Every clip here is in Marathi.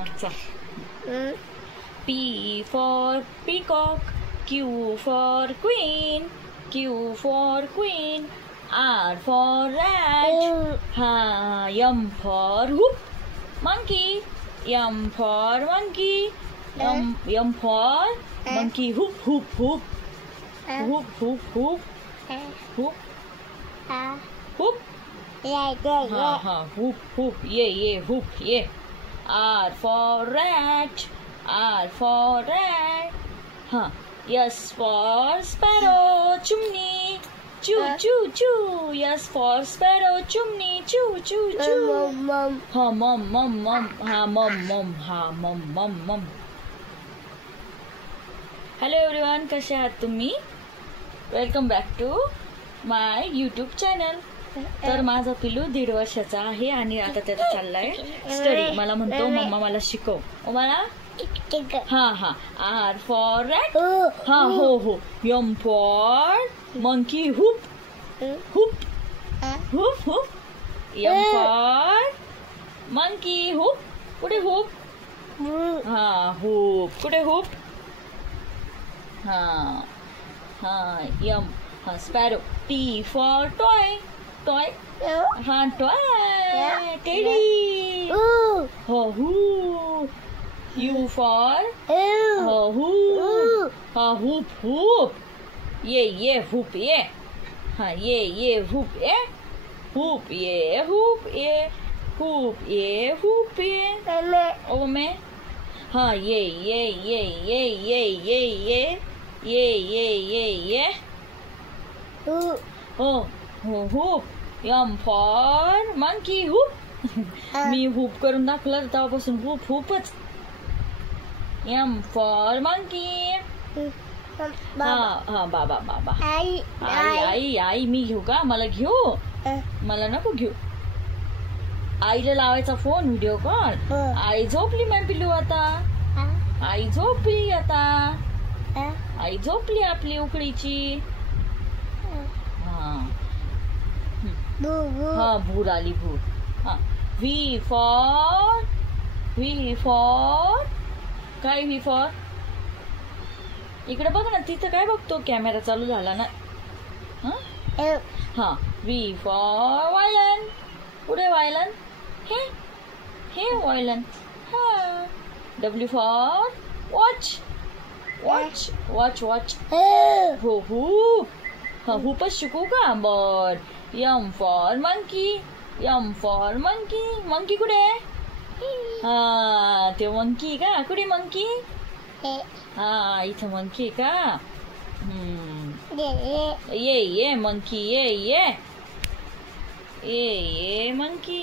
अच्छा. P for peacock, Q for queen, Q for queen, R for rat, M for hoop, monkey, M for monkey, M for monkey, hoop hoop hoop, hoop hoop hoop, hoop hoop, hoop hoop, yeah hoop yeah. R for rat, R for rat, S for sparrow, chimney, choo choo choo. S for sparrow, chimney, choo choo choo. Mom, mom, mom, mom. Hello everyone, कसे आहात तुम्ही? Welcome back to my YouTube channel. तर माझा पिल्लू 1.5 वर्षाचा आहे आणि आता त्याचा चाललाय स्टडी. मला म्हणतो मम्मा मला शिकव. मला आर फॉर रॅट, हो एम फॉर मंकी, हुप हुप हुप हुप. एम फॉर मंकी, हुप. कुठे हुप? हुप. कुठे हुप? M sparrow. T for toy, toy. Toy teddy. हू. यू फॉर हुप हुप. ये हुप ये. ये हुप ये. हुप ये हुप ये. हुप ये हुप ये. ओ में ये हुप. एम फॉर मंकी, हुप. मी हुप करून दाखवलं तेव्हापासून हुप हुपच. M for monkey. बाबा. आई मी घेऊ का? मला घेऊ? मला नको घेऊ. आईला लावायचा फोन, व्हिडिओ कॉल. आई झोपली माझी पिल्लू आता. आई झोपली आता. आई झोपली आपली उकडीची. भूर आली भूर. व्ही फॉर काय? व्ही फॉर इकडे बघ ना. तिथं काय बघतो? कॅमेरा चालू झाला ना. V for violin. पुढे वायलन. हे violin. W for watch. Watch. हो हुप. हुपच शिकू का? बर. M for monkey. मंकी कुठे? ते मंकी का? कुठे मंकी? इथं मंकी का? ये मंकी ये मंकी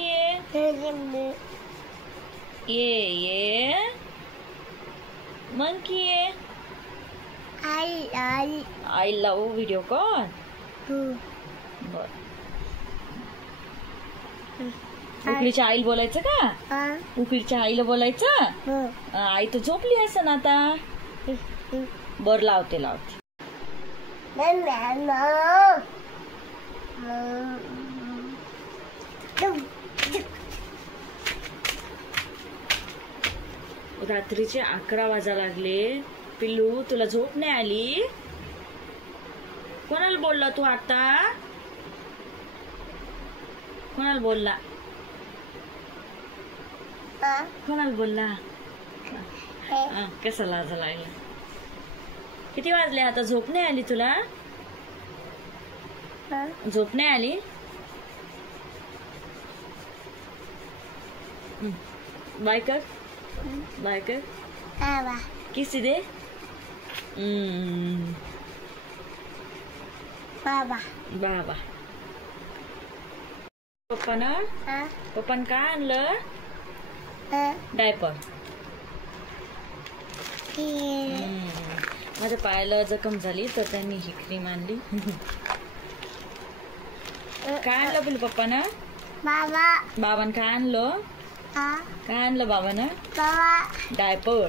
ये मंकी ये. I love video call. बर. उकडीच्या आईला बोलायचं का? उकडीच्या आईला बोलायचं. आई तर झोपली असं आता. बर लावते. रात्रीचे 11 वाजा लागले. पिल्लू तुला झोप नाही आली? कोणाला बोलला तू आता? कोणाला बोलला? कसा लाजा लागला? किती वाजले आता? झोप नाही आली तुला? झोप नाही आली? बाय कर. किसी दे. बाबा. पप्पानं काय आणलं? डायपर. माझ्या पायाला जखम झाली तर त्यांनी ही क्रीम आणली. काय आणलं बोल पप्पानं? बाबानं काय आणलं? बाबानं? डायपर.